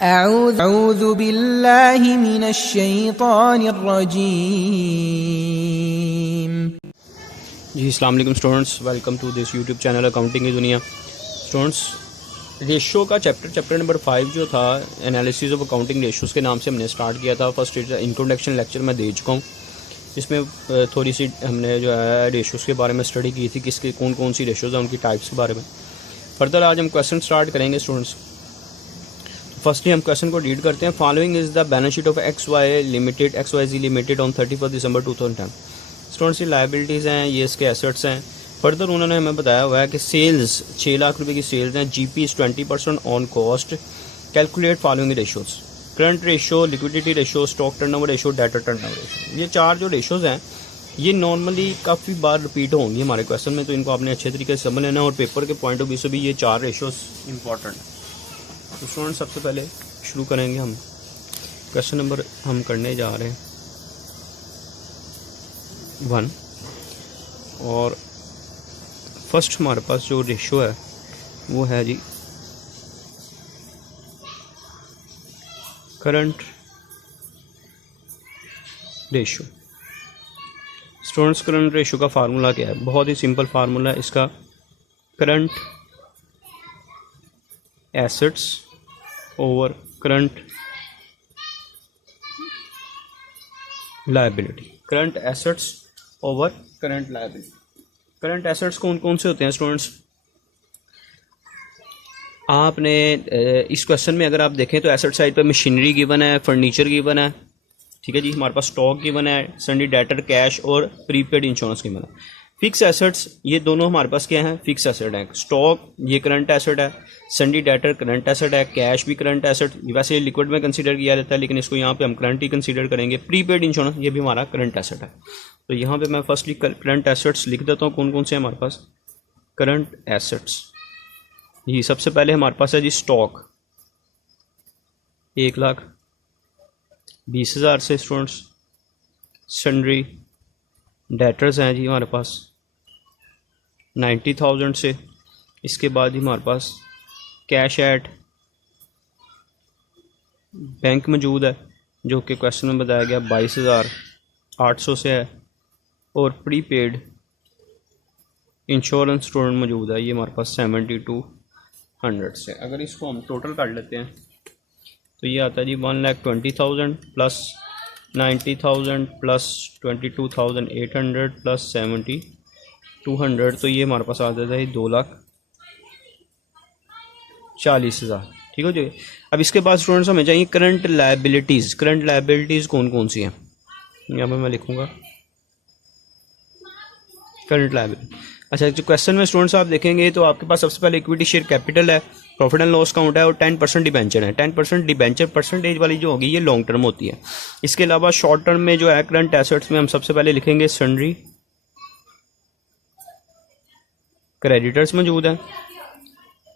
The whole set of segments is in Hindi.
अऊज़ु बिल्लाहि मिनश शैतानिर रजीम। जी अस्सलाम वालेकुम students, welcome to this YouTube channel accounting की दुनिया। स्टूडेंट्स, रेशो का चैप्टर नंबर 5 जो था एनालिसिस ऑफ अकाउंटिंग रेशोज़ के नाम से हमने स्टार्ट किया था। फर्स्ट इंट्रोडक्शन लेक्चर मैं दे चुका हूँ। इसमें थोड़ी सी हमने जो है रेशोज़ के बारे में स्टडी की थी, किसके कौन कौन सी रेशोज़ हैं, उनकी टाइप्स के बारे में। फर्दर आज हम क्वेश्चन स्टार्ट करेंगे स्टूडेंट्स। फर्स्टली हम क्वेश्चन को रीड करते हैं। Following is the balance sheet of XYZ limited on 31 December 2010। Students, ये लाइबिलिटीज़ हैं, ये इसके एसेट्स हैं। फर्दर उन्होंने हमें बताया हुआ है कि सेल्स 6 लाख रुपए की सेल्स हैं, GP is 20% on cost. Calculate following ratios: current ratio, liquidity ratio, stock turnover ratio, debtor turnover ratio. ये 4 जो रेशोज़ हैं ये नॉर्मली काफ़ी बार रिपीट होंगी हमारे क्वेश्चन में, तो इनको आपने अच्छे तरीके से समझ लेना है और पेपर के पॉइंट ऑफ व्यू से भी ये 4 रेशोज़ इंपॉर्टेंट हैं। तो स्टूडेंट, सबसे पहले शुरू करेंगे हम क्वेश्चन नंबर हम करने जा रहे हैं 1। और फर्स्ट हमारे पास जो रेशो है वो है जी current ratio. Students, current ratio का फार्मूला क्या है? बहुत ही सिंपल फार्मूला है इसका। Current assets over current liability. Current assets over current liability. Current assets कौन कौन से होते हैं स्टूडेंट्स? आपने इस क्वेश्चन में अगर आप देखें तो एसेट साइड पर मशीनरी गिवन है, फर्नीचर गिवन है, ठीक है जी। हमारे पास स्टॉक गिवन है, सन्डी डेटर, कैश और प्रीपेड इंश्योरेंस गिवन है। फिक्स एसेट्स ये दोनों हमारे पास क्या हैं? फिक्स एसेट हैं। स्टॉक ये करंट एसेट है, सन्डी डेटर करंट एसेट है, कैश भी करंट एसेट, वैसे ये लिक्विड में कंसीडर किया जाता है लेकिन इसको यहाँ पे हम करंट ही कंसीडर करेंगे। प्रीपेड इंश्योरेंस ये भी हमारा करंट एसेट है। तो यहाँ पे मैं फर्स्टली करंट एसेट्स लिख देता हूँ। कौन कौन से हमारे पास करंट एसेट्स? जी सबसे पहले हमारे पास है जी स्टॉक 1,20,000 से स्टूडेंट्स। सन्ड्री डेटर्स हैं जी हमारे पास 90,000 से। इसके बाद ही हमारे पास कैश एट बैंक मौजूद है जो कि क्वेश्चन में बताया गया 22,800 से है। और प्रीपेड इंश्योरेंस स्टूडेंट मौजूद है, ये हमारे पास 7,200 से। अगर इसको हम टोटल कर लेते हैं तो ये आता है जी 1,20,000 प्लस 90,000 प्लस 22,800 प्लस 7,200, तो ये हमारे पास आ जाता है 2,40,000। ठीक हो जी। अब इसके बाद स्टूडेंट्स हमें चाहिए करंट लायबिलिटीज़। करंट लायबिलिटीज़ कौन कौन सी हैं? यहाँ पे मैं लिखूँगा करंट लायबिलिटी। अच्छा, जो क्वेश्चन में स्टूडेंट्स आप देखेंगे तो आपके पास सबसे पहले इक्विटी शेयर कैपिटल है, प्रॉफिट एंड लॉस काउंट है और 10% डिबेंचर है। 10% डिबेंचर परसेंटेज वाली जो होगी ये लॉन्ग टर्म होती है। इसके अलावा शॉर्ट टर्म में जो है करंट एसेट्स में हम सबसे पहले लिखेंगे सन्ड्री क्रेडिटर्स मौजूद है,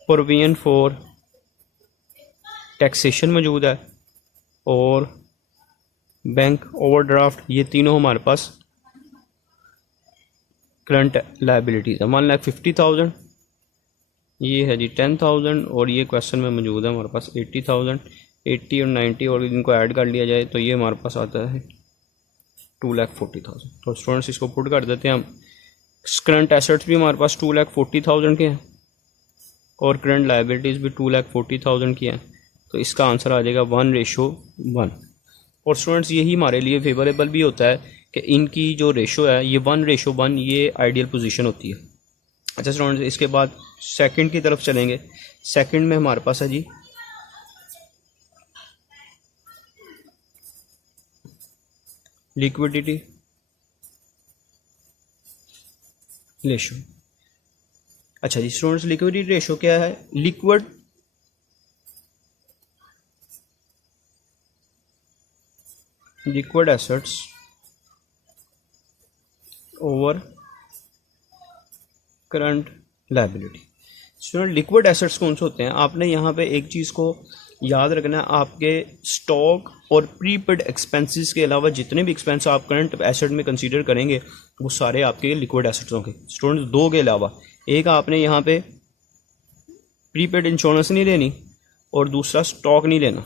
प्रोविजन फॉर टैक्सेशन मौजूद है और बैंक ओवरड्राफ्ट। ये तीनों हमारे पास करंट लायबिलिटीज़ है। 1,50,000 ये है जी 10,000 और ये क्वेश्चन में मौजूद है हमारे पास 80,000। 80 और 90 और इनको ऐड कर लिया जाए तो ये हमारे पास आता है 2,40,000। तो स्टूडेंट्स इसको पुट कर देते हैं हम। करंट एसेट्स भी हमारे पास 2,40,000 के हैं और करंट लायबिलिटीज़ भी 2,40,000 की हैं। तो इसका आंसर आ जाएगा 1:1। और स्टूडेंट्स यही हमारे लिए फेवरेबल भी होता है कि इनकी जो रेशो है ये 1:1 ये आइडियल पोजीशन होती है। अच्छा स्टूडेंट्स, इसके बाद सेकंड की तरफ चलेंगे। सेकंड में हमारे पास है जी लिक्विडिटी रेशो। अच्छा जी स्टूडेंट्स, लिक्विडिटी रेशो क्या है? Liquid assets over current liability. Student, liquid assets कौन से होते हैं? आपने यहाँ पे एक चीज़ को याद रखना है, आपके स्टॉक और प्रीपेड एक्सपेंसेस के अलावा जितने भी एक्सपेंस आप करंट एसेट में कंसीडर करेंगे वो सारे आपके लिक्विड एसेट्स होंगे। स्टूडेंट्स, 2 के अलावा एक आपने यहाँ पे प्रीपेड इंश्योरेंस नहीं लेनी और दूसरा स्टॉक नहीं लेना,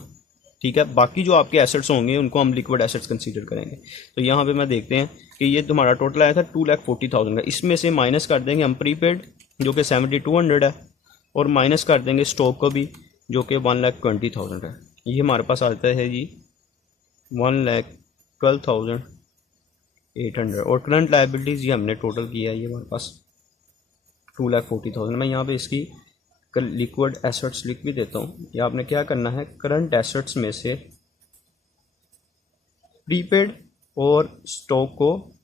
ठीक है। बाकी जो आपके एसेट्स होंगे उनको हम लिक्विड एसेट्स कंसीडर करेंगे। तो यहाँ पे मैं देखते हैं कि ये तुम्हारा टोटल आया था 2,40,000 का, इसमें से माइनस कर देंगे हम प्रीपेड जो कि 7,200 है, और माइनस कर देंगे स्टॉक को भी जो कि 1,20,000 है। ये हमारे पास आता है जी 1,12,800, और करंट लाइबिलिटीज़ ये हमने टोटल किया है, ये हमारे पास 2,40,000। मैं यहाँ पे इसकी लिक्विड एसेट्स लिख भी देता हूँ। ये आपने क्या करना है, करंट एसेट्स में से प्रीपेड और स्टॉक को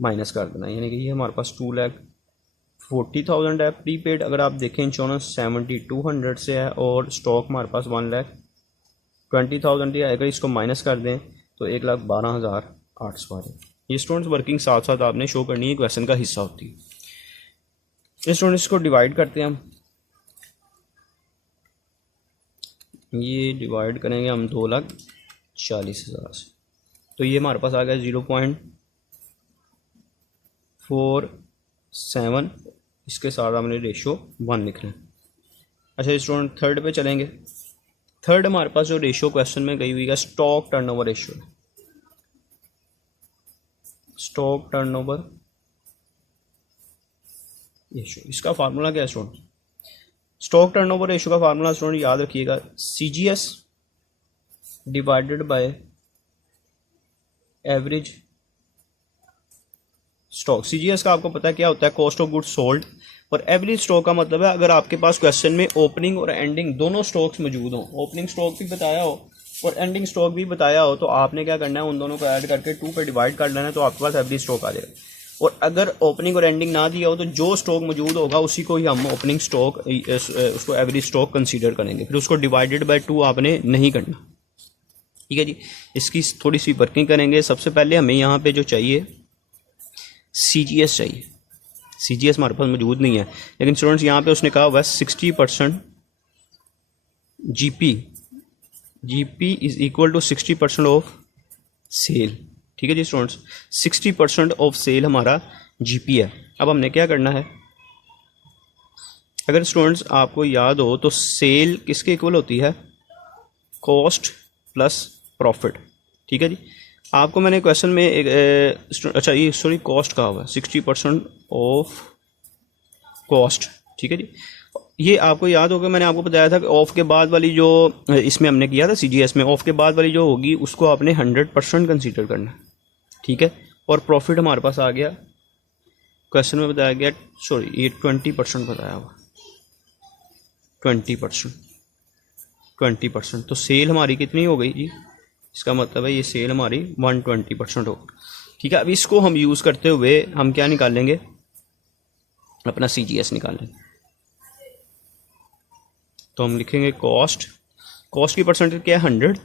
माइनस कर देना, यानी कि ये हमारे पास 2,40,000 है। प्रीपेड अगर आप देखें इंश्योरेंस 7,200 से है, और स्टॉक हमारे पास 1,20,000 दिया है। अगर इसको माइनस कर दें तो 1,12,800 आ जाए। ये स्टूडेंट्स वर्किंग साथ साथ आपने शो करनी है, क्वेश्चन का हिस्सा होती है। इस स्टूडेंट्स को डिवाइड करते हैं हम, ये डिवाइड करेंगे हम 2,40,000 से, तो ये हमारे पास आ गया 0.47। इसके साथ हमने रेशो 1 लिखना है। अच्छा स्टूडेंट थर्ड पे चलेंगे। थर्ड हमारे पास जो रेशो क्वेश्चन में गई हुई है stock turnover ratio. Stock turnover ratio, इसका फार्मूला क्या है स्टूडेंट? स्टॉक टर्नओवर रेशो का फार्मूला स्टूडेंट याद रखिएगा, CGS divided by average stock. CGS का आपको पता है क्या होता है, कॉस्ट ऑफ गुड्स सोल्ड। और एवरेज स्टॉक का मतलब है अगर आपके पास क्वेश्चन में ओपनिंग और एंडिंग दोनों स्टॉक्स मौजूद हों, ओपनिंग स्टॉक भी बताया हो और एंडिंग स्टॉक भी बताया हो, तो आपने क्या करना है, उन दोनों को ऐड करके 2 पे डिवाइड कर लेना है, तो आपके पास एवरेज स्टॉक आ जाएगा। और अगर ओपनिंग और एंडिंग ना दिया हो तो जो स्टॉक मौजूद होगा उसी को ही हम ओपनिंग स्टॉक, उसको एवरेज स्टॉक कंसीडर करेंगे। फिर उसको डिवाइडेड बाय 2 आपने नहीं करना, ठीक है जी। इसकी थोड़ी सी वर्किंग करेंगे। सबसे पहले हमें यहाँ पे जो चाहिए CGS चाहिए। CGS हमारे पास मौजूद नहीं है, लेकिन स्टूडेंट्स यहाँ पे उसने कहा हुआ 60% GP is equal to 60% of sale, ठीक है जी स्टूडेंट्स। 60% ऑफ सेल हमारा GP है। अब हमने क्या करना है, अगर स्टूडेंट्स आपको याद हो तो सेल किसके इक्वल होती है, कॉस्ट प्लस प्रॉफिट, ठीक है जी। आपको मैंने क्वेश्चन में अच्छा ये सॉरी कॉस्ट कहा हुआ है, 60% ऑफ कॉस्ट, ठीक है जी। ये आपको याद होगा, मैंने आपको बताया था कि ऑफ के बाद वाली जो इसमें हमने किया था CGS में, ऑफ के बाद वाली जो होगी उसको आपने 100% कंसीडर करना है, ठीक है। और प्रॉफिट हमारे पास आ गया, क्वेश्चन में बताया गया, सॉरी ये 20% बताया हुआ, 20%। तो सेल हमारी कितनी हो गई जी, इसका मतलब है ये सेल हमारी 120% हो, ठीक है। अब इसको हम यूज़ करते हुए हम क्या निकालेंगे, अपना CGS निकालेंगे। तो हम लिखेंगे कॉस्ट की परसेंटेज क्या है 100,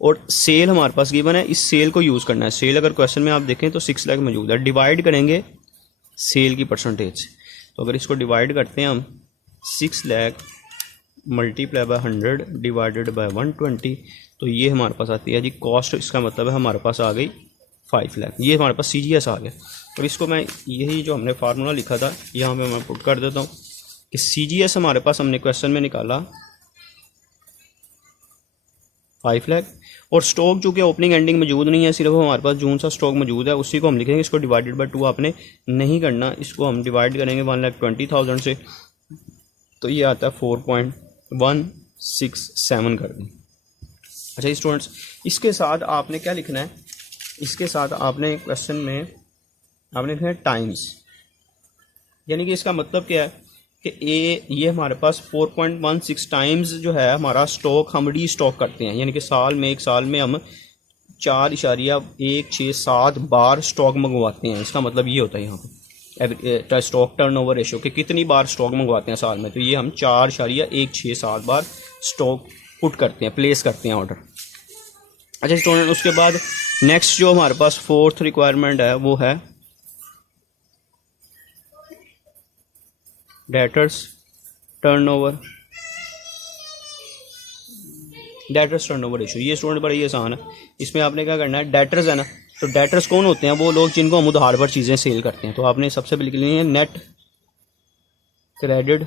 और सेल हमारे पास गिवन है, इस सेल को यूज़ करना है। सेल अगर क्वेश्चन में आप देखें तो 6 लाख मौजूद है, डिवाइड करेंगे सेल की परसेंटेज। तो अगर इसको डिवाइड करते हैं हम 6 lakh multiply by 100 divided by 120, तो ये हमारे पास आती है जी कॉस्ट। इसका मतलब है हमारे पास आ गई 5 लाख, ये हमारे पास CGS आ गया। और इसको मैं यही जो हमने फार्मूला लिखा था यहाँ पे मैं पुट कर देता हूँ कि CGS हमारे पास हमने क्वेश्चन में निकाला 5 लाख, और स्टॉक जो कि ओपनिंग एंडिंग मौजूद नहीं है, सिर्फ हमारे पास जून सा स्टॉक मौजूद है, उसी को हम लिखेंगे। इसको डिवाइडेड बाय 2 आपने नहीं करना, इसको हम डिवाइड करेंगे 1,20,000 से, तो ये आता है 4.167 कर दें। अच्छा स्टूडेंट्स, इसके साथ आपने क्या लिखना है, इसके साथ आपने क्वेश्चन में आपने लिखना है टाइम्स, यानी कि इसका मतलब क्या है कि ये हमारे पास 4.16 टाइम्स जो है हमारा स्टॉक हम री स्टॉक करते हैं, यानी कि एक साल में हम 4.167 बार स्टॉक मंगवाते हैं। इसका मतलब ये होता है यहाँ पर स्टॉक टर्नओवर रेशो कि कितनी बार स्टॉक मंगवाते हैं साल में, तो ये हम 4.167 बार स्टॉक पुट करते हैं, प्लेस करते हैं ऑर्डर। अच्छा स्टूडेंट, उसके बाद नेक्स्ट जो हमारे पास फोर्थ रिक्वायरमेंट है वो है डेटर्स टर्नओवर रेशो। ये स्टूडेंट बड़ा ही आसान है, इसमें आपने क्या करना है, डेटर्स है ना, तो डेटर्स कौन होते हैं, वो लोग जिनको हम उधार पर चीज़ें सेल करते हैं। तो आपने सबसे पहले लिख लेनी है net credit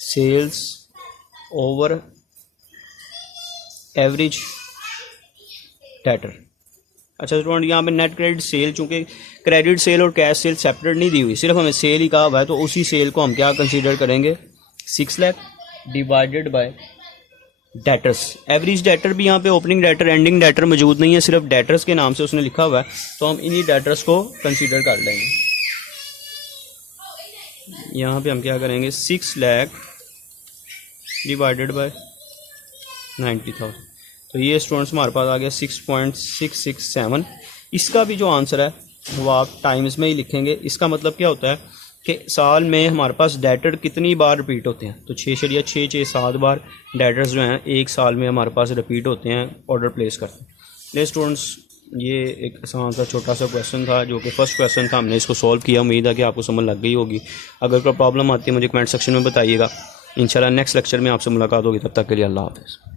sales over average debtor. अच्छा स्टूडेंट, यहाँ पे नेट क्रेडिट सेल, चूँकि क्रेडिट सेल और कैश सेल सेपरेट नहीं दी हुई, सिर्फ हमें सेल ही कहा हुआ है, तो उसी सेल को हम क्या कंसीडर करेंगे, 6 lakh divided by debtors. Average debtor भी यहाँ पे ओपनिंग डेटर एंडिंग डेटर मौजूद नहीं है, सिर्फ डेटर्स के नाम से उसने लिखा हुआ है, तो हम इन्हीं डेटर्स को कंसीडर कर लेंगे। यहाँ पे हम क्या करेंगे, 6 लाख डिवाइडेड बाय 90,000। तो ये स्टूडेंट्स हमारे पास आ गया 6.667। इसका भी जो आंसर है वो आप टाइम्स में ही लिखेंगे। इसका मतलब क्या होता है कि साल में हमारे पास डेटर कितनी बार रिपीट होते हैं, तो 6.667 बार डेटर्स जो हैं एक साल में हमारे पास रिपीट होते हैं, ऑर्डर प्लेस करते हैं। ले स्टूडेंट्स, ये एक आसान सा छोटा सा क्वेश्चन था जो कि फर्स्ट क्वेश्चन था, हमने इसको सॉल्व किया। उम्मीद है कि आपको समझ लग गई होगी। अगर कोई प्रॉब्लम आती है मुझे कमेंट सेक्शन में बताइएगा। इंशाल्लाह नेक्स्ट लेक्चर में आपसे मुलाकात होगी, तब तक के लिए अल्लाह हाफ़िज़।